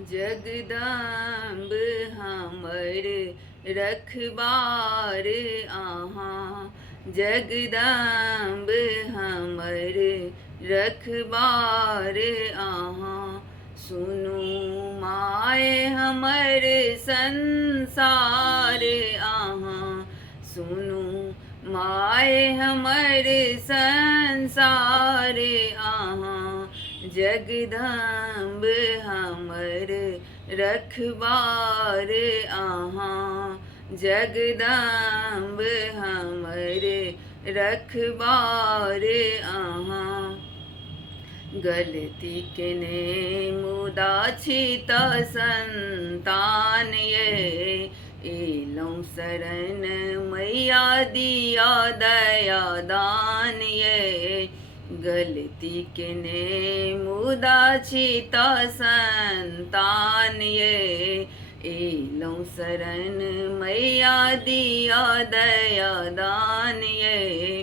जगदम्ब हमर रखबार अहाँ, जगदम्ब हमर रखबार अहाँ। सुनू माय हमर संसार अहाँ, सुनू माय हमर संसार अहाँ। जगदम्ब हमर रखबार अहाँ, जगदम्ब हमर रखबार अहाँ। गलती केने मुदा छी तऽ संतान ये, एलौं शरण मैया दिया दया दान ये। गलती केने मुदा छी तऽ संतान ये, एलौं शरण मैया दिया दया दान ये।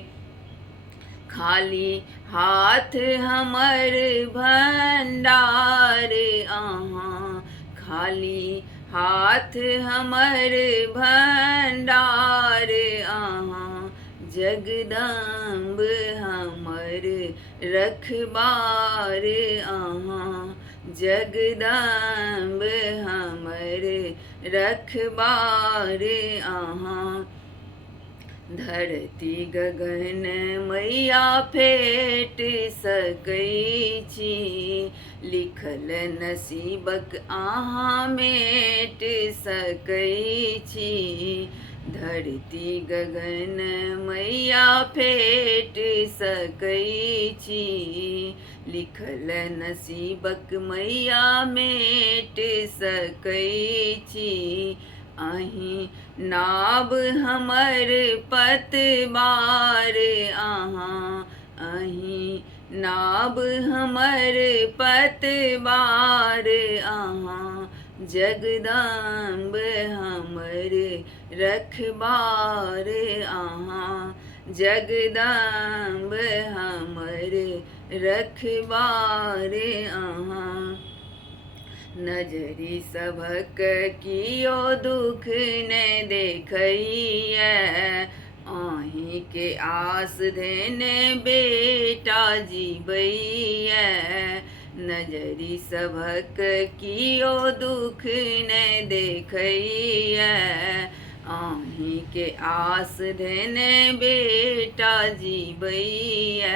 खाली हाथ हमर भंडार अहाँ, खाली हाथ हमर भंडार अहाँ। जगदम्ब हमर रखबार अहाँ, जगदम्ब हमर रखबार अहाँ। धरती गगन मैया फेट सकै छी, लिखल नसीबक अहाँ मेट सकै छी। धरती गगन मैया फेट सकै छी, लिखल नसीबक मैया मेट सकै छी। अहीं नाव हमर पतवार अहाँ, अहीं नाव हमर पतवार अहाँ। जगदम्ब हमर रखबार अहाँ, जगदम्ब हमर रखबार अहाँ। नजरि सभक कियो दुख नहि देखैए, अहींके आस धेने बेटा जीबैए। नजरि सभक कियो दुख नहि देखैए, अहींके आस धेने बेटा जीबैए।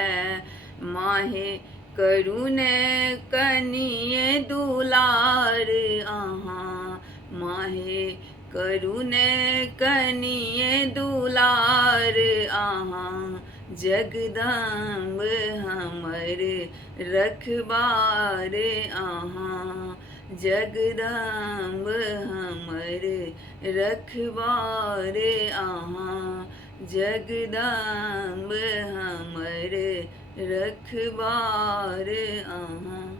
माहे करू ने कनिये दुलार अहाँ, माहे करू ने कनिये दुलार अहाँ। जगदम्ब हमर रखबार अहाँ, जगदम्ब हमर रखबार अहाँ। जगदम्ब हमर रखबार अहाँ।